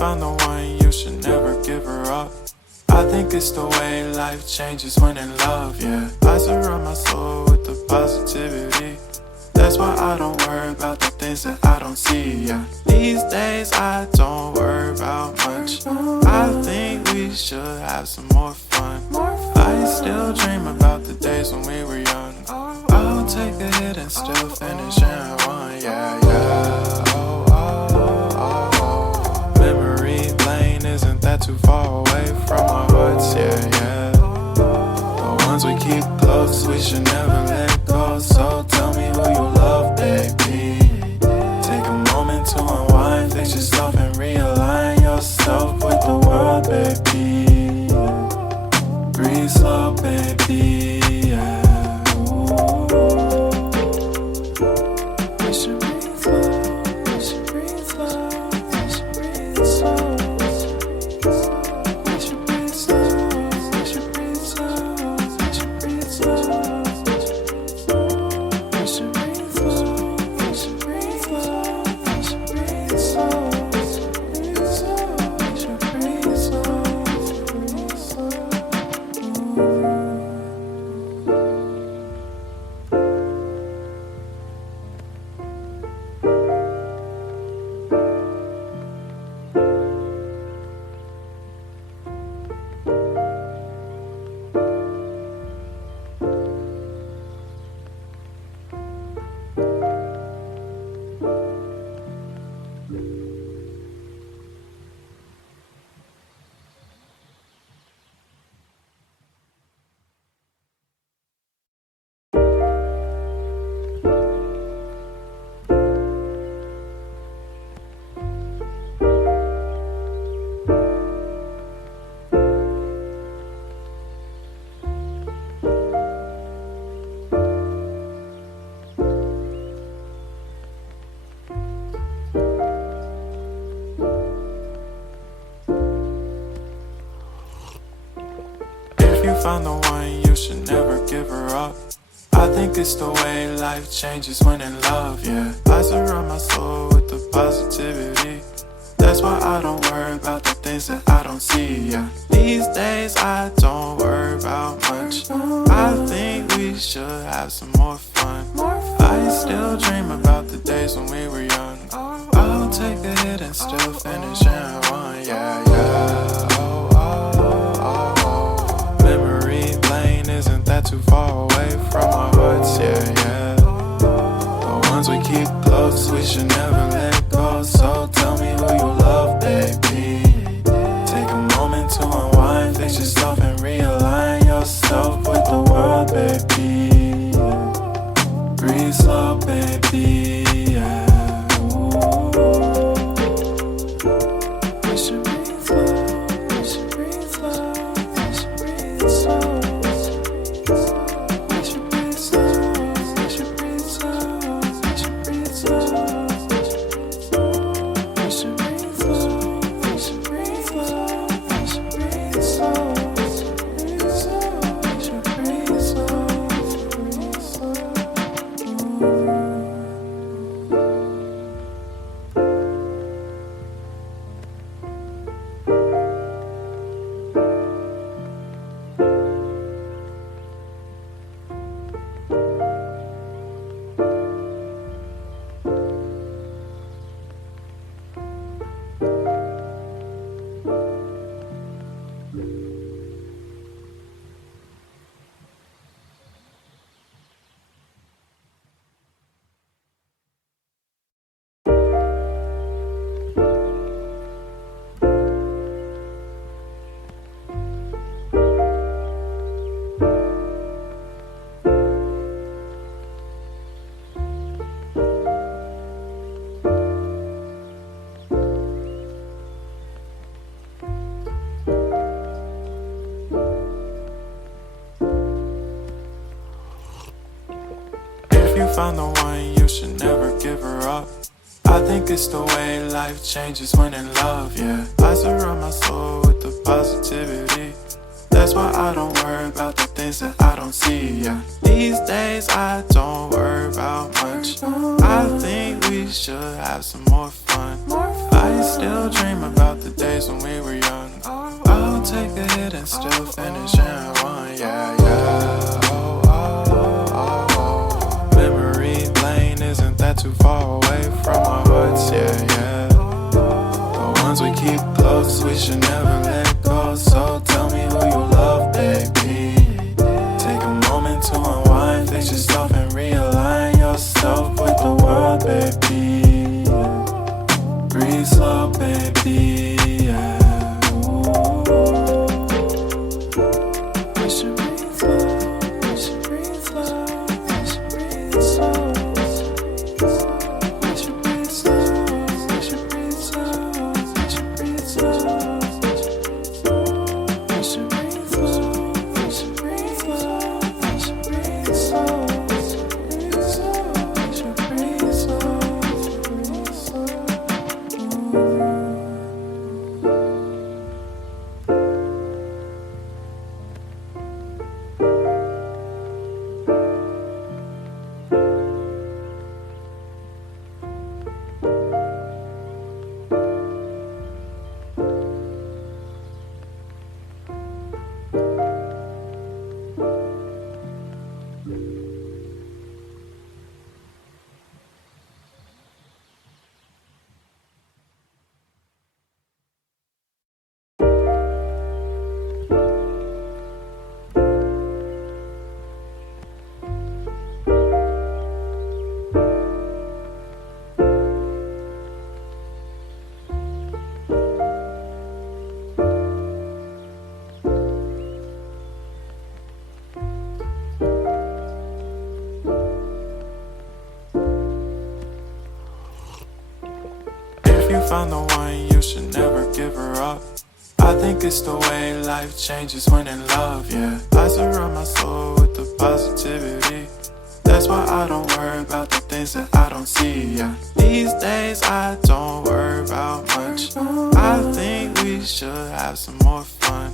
found the one, you should never give her up. I think it's the way life changes when in love, yeah. I surround my soul with the positivity. That's why I don't worry about the things that I don't see, yeah. These days I don't worry about much. I think we should have some more fun. I still dream about the days when we were young. I'll take a hit and still finish in one, yeah, yeah. Oh, oh, oh, oh. Memory lane, isn't that too far away from our hearts, yeah, yeah. The ones we keep close, we should never let go. So tell me who you love, baby. Take a moment to unwind, fix yourself and realign yourself with the world, baby. Breathe slow, baby, yeah. We should breathe slow, we should breathe slow, we should breathe slow. We should breathe slow, we should breathe slow, we should breathe slow. We should breathe slow, we should breathe slow, we should breathe slow. We should breathe slow, breathe slow. If you found the one, you should never give her up. I think it's the way life changes when in love, yeah. I surround my soul with the positivity. That's why I don't worry about the things that I don't see, yeah. These days I don't worry about much. I think we should have some more fun. I still dream about the days when we were young. I'll take a hit and still finish in one, yeah, yeah. Oh, oh, oh, oh. Memory lane, isn't that too far away from our hearts, yeah, yeah. The ones we keep close, we should never let go. So tell me who you love, baby. Take a moment to unwind, fix yourself and realign yourself with the world, baby. Breathe slow, baby, yeah. We should breathe slow, we should breathe slow, we should breathe slow. We should breathe slow, we should breathe slow, we should breathe slow. We should breathe slow, we should breathe slow, we should breathe slow. We should breathe slow, breathe slow. Found the one, you should never give her up. I think it's the way life changes when in love, yeah. I surround my soul with the positivity. That's why I don't worry about the things that I don't see, yeah. These days I don't worry about much. I think we should have some more fun. I still dream about the a hit and still finish in one, yeah, yeah. Oh, oh, oh, oh. Memory lane isn't that too far away from our hearts, yeah, yeah. The ones we keep close, we should never let go. So tell me who you love, baby. Take a moment to unwind, fix yourself and realign yourself with the world, baby. Breathe slow, baby, yeah. We should breathe slow, we should breathe slow, we should breathe slow. We should breathe slow, we should breathe slow, we should breathe slow. We should breathe slow, we should breathe slow, we should breathe slow. We should breathe slow, breathe slow. If you found the one, you should never give her up. I think it's the way life changes when in love, yeah. I surround my soul with the positivity. That's why I don't worry about the things that I don't see, yeah. These days I don't worry about much. I think we should have some more fun.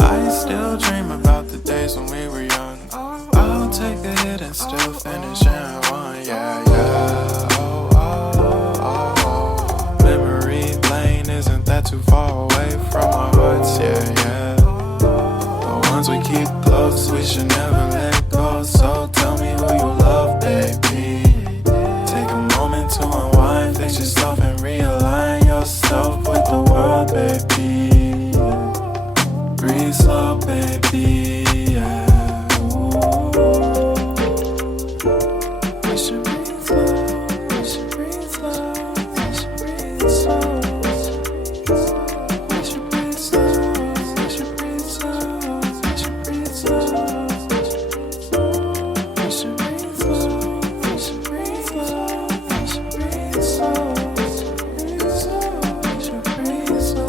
I still dream about the days when we were young. I'll take a hit and still finish in one, yeah, yeah. Oh, oh, oh, oh. Memory lane isn't that too far away from our hearts, yeah, yeah. The ones we keep close, we should never let go. So tell me who you love, baby. Take a moment to unwind, fix yourself and realign yourself with the world, baby. Breathe slow, baby, yeah. We should breathe slow, we should breathe slow, we should breathe slow. We should breathe slow, we should breathe slow, we should breathe slow. We should breathe slow, we should breathe slow, we should breathe slow. Breathe slow, we should breathe slow,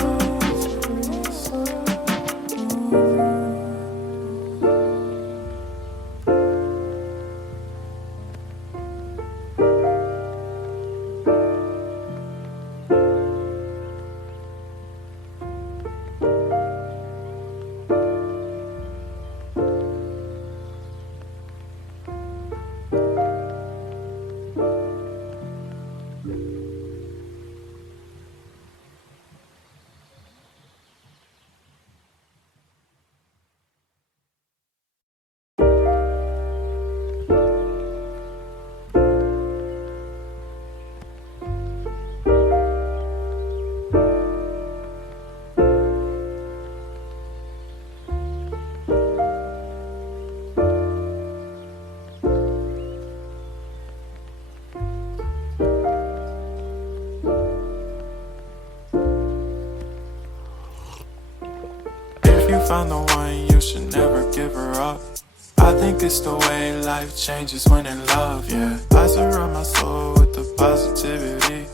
breathe slow. If you found the one, you should never give her up. I think it's the way life changes when in love, yeah. I surround my soul with the positivity.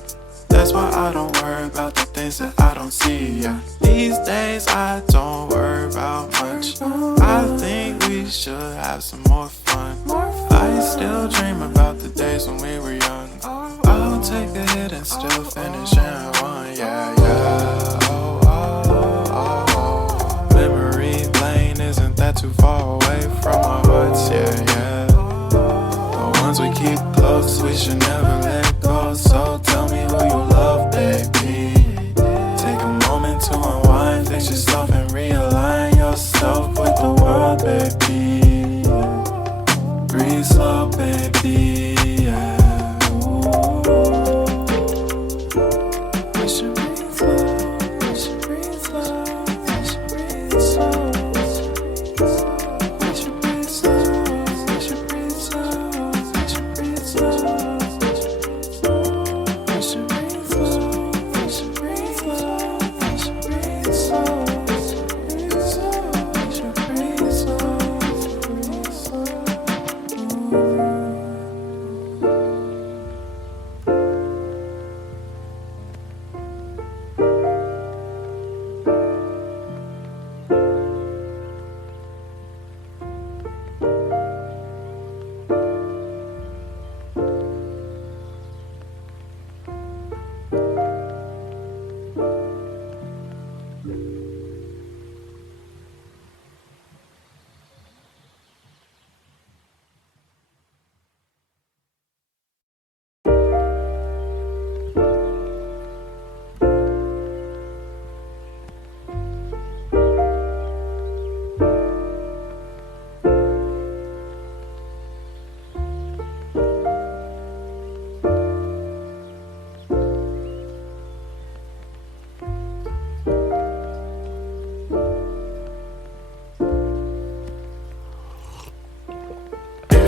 That's why I don't worry about the things that I don't see, yeah. These days I don't worry about much. I think we should have some more fun. I still dream about the days when we were young. I'll take a hit and still finish in one, yeah, yeah. Oh, oh, oh, oh. Memory lane isn't that too far away from our hearts, yeah, yeah. The ones we keep close, we should never let go. So tell me who you love, baby. Take a moment to unwind, fix yourself and realign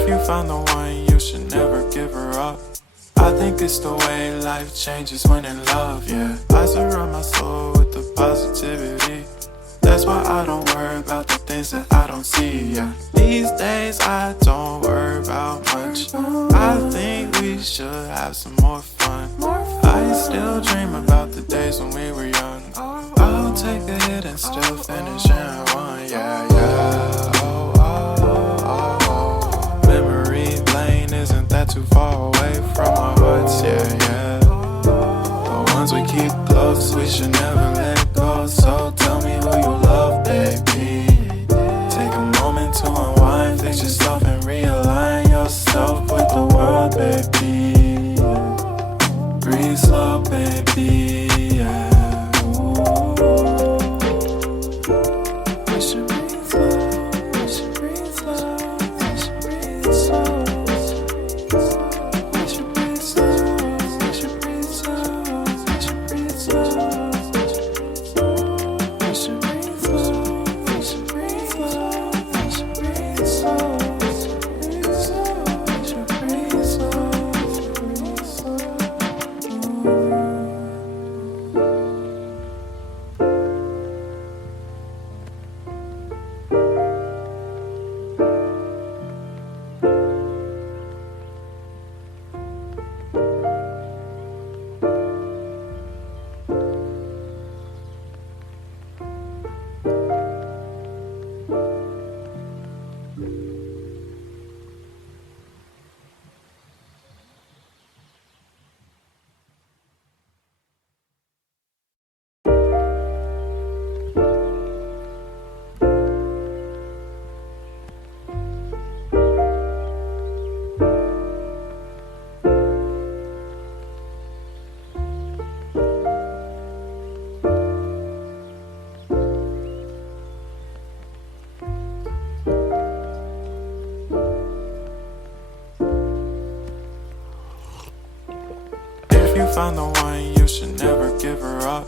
If you found the one, you should never give her up. I think it's the way life changes when in love, yeah. I surround my soul with the positivity. That's why I don't worry about the things that I don't see, yeah. These days I don't worry about much. I think we should have some more fun. I still dream about the days when we were young. I'll take a hit and still finish in one, yeah, yeah. Oh, oh, oh, oh. Memory lane isn't that too far away from our hearts, yeah, yeah. The ones we keep close, we should never let go. So tell me who you love, baby. Take a moment to unwind, fix yourself and realign yourself with the world, baby. Breathe slow, baby, yeah. We should breathe slow, we should breathe slow, we should breathe slow. We should breathe slow, we should breathe slow, we should breathe slow. We should breathe slow, we should breathe slow, we should breathe slow. We should breathe slow, breathe slow. If you found the one, you should never give her up.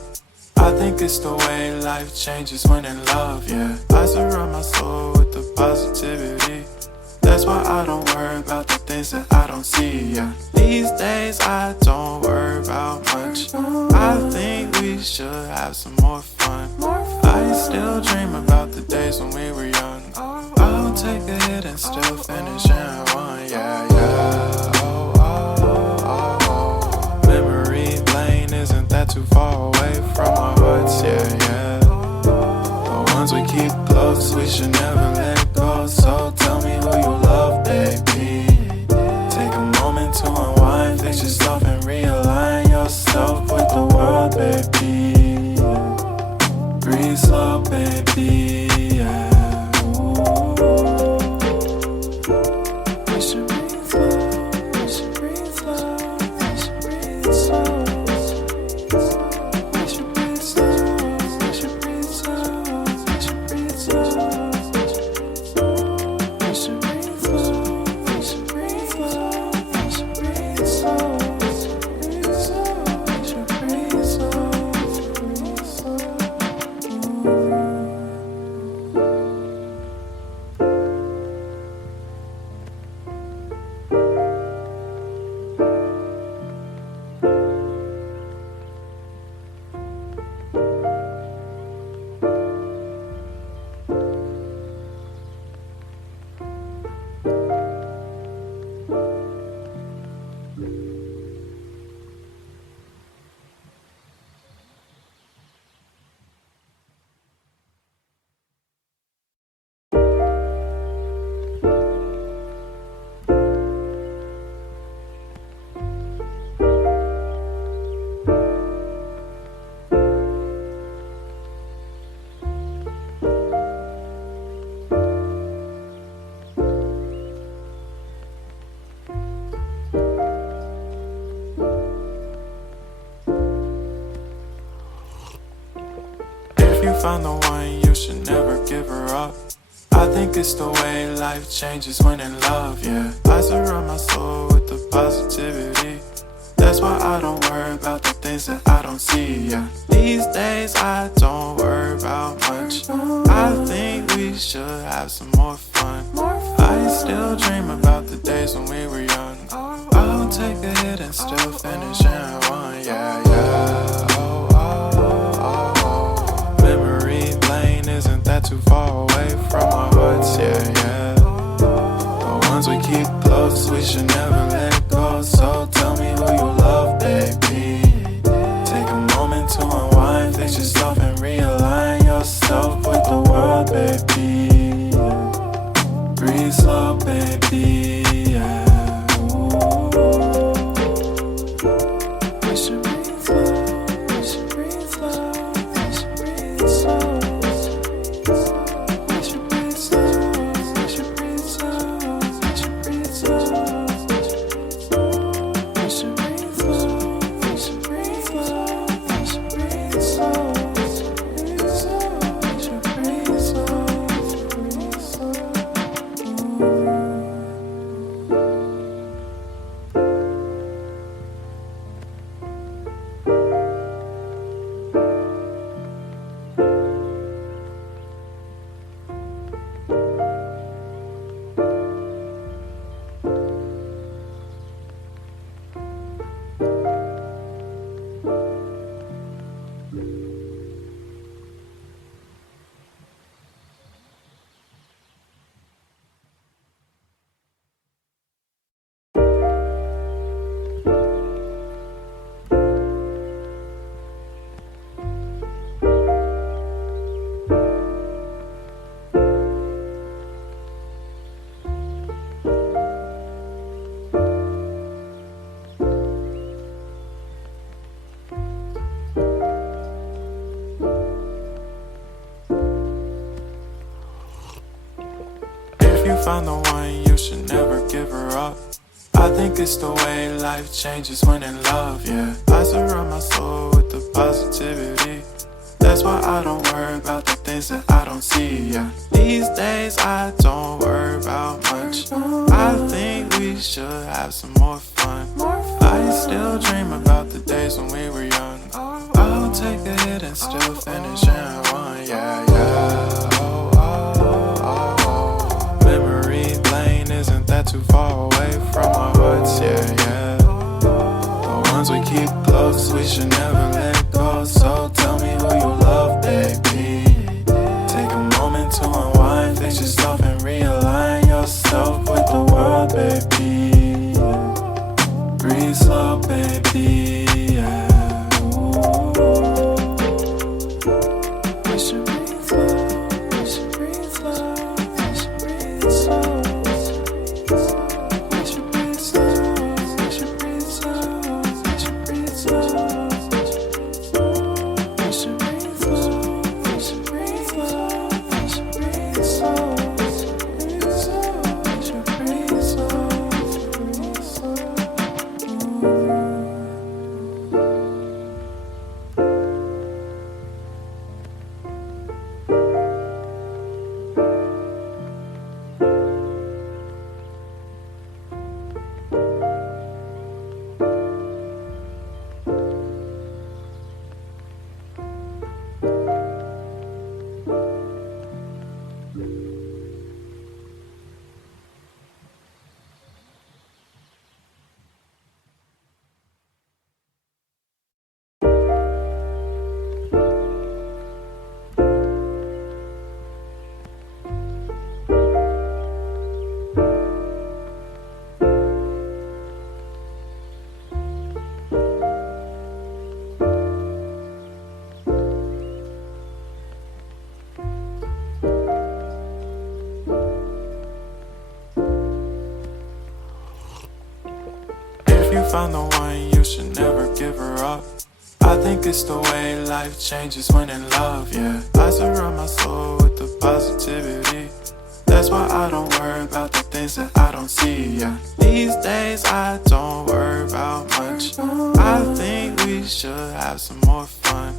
I think it's the way life changes when in love, yeah. I surround my soul with the positivity. That's why I don't worry about the things that I don't see, yeah. These days I don't worry about much. I think we should have some more fun. I still dream about the days when we were young. I'll take a hit and still finish in one, yeah, yeah. Oh, oh, oh, oh. Memory lane isn't that too far away from our hearts, yeah, yeah. The ones we keep close, we should never let go. So tell me who you love, baby. Take a moment to unwind, fix yourself and realign yourself with the world, baby. Breathe slow, baby, yeah. We should breathe slow, we should breathe slow, we should breathe slow. We should breathe slow, we should breathe slow, we should breathe slow. We should breathe slow, we should breathe slow, we should breathe slow. We should breathe slow, breathe slow. Found the one, you should never give her up. I think it's the way life changes when in love, yeah. I surround my soul with the positivity. That's why I don't worry about the things that I don't see, yeah. These days I don't worry about much. I think we should have some more fun. I still dream about the days when we were young. I'll take a hit and still finish in one. Yeah, yeah. Oh, oh, oh, oh. Memory lane, isn't that too far away from our hearts? Yeah, yeah. The ones we keep close, we should never let go. So tell me who you love, baby. Take a moment to unwind, fix yourself and realign yourself with the world, baby. Breathe slow, baby, yeah. We should breathe slow, we should breathe slow, we should breathe slow. We should breathe slow, we should breathe slow, we should breathe slow. We should breathe slow, we should breathe slow, we should breathe slow. We should breathe slow, breathe slow. If you found the one, you should never give her up. I think it's the way life changes when in love, yeah. I surround my soul with the positivity. That's why I don't worry about the things that I don't see, yeah. These days I don't worry about much. I think we should have some more fun. I still dream about the days when we were young. I'll take a hit and still finish in one, yeah, yeah. Oh, oh, oh, oh. Memory lane, isn't that too far away from our hearts? Yeah, yeah. The ones we keep close, we should never let go. So tell me who you love, baby. Take a moment to unwind, fix yourself and realign yourself with the world, baby. Breathe slow, baby, yeah. We should breathe slow, we should breathe slow, we should breathe slow. We should breathe slow, we should breathe slow, we should breathe slow. We should breathe slow, we should breathe slow, we should breathe slow. We should breathe slow, breathe slow. Found the one, you should never give her up. I think it's the way life changes when in love, yeah. I surround my soul with the positivity. That's why I don't worry about the things that I don't see, yeah. These days I don't worry about much. I think we should have some more fun.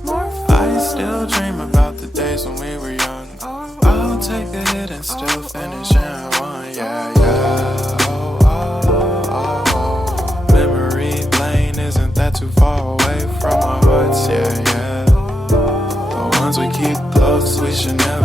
I still dream about the days when we were young. I'll take a hit and still finish in one, yeah, yeah. Oh, oh, oh, oh. Memory lane, isn't that too far away from our hearts? Yeah, yeah. The ones we keep close, we should never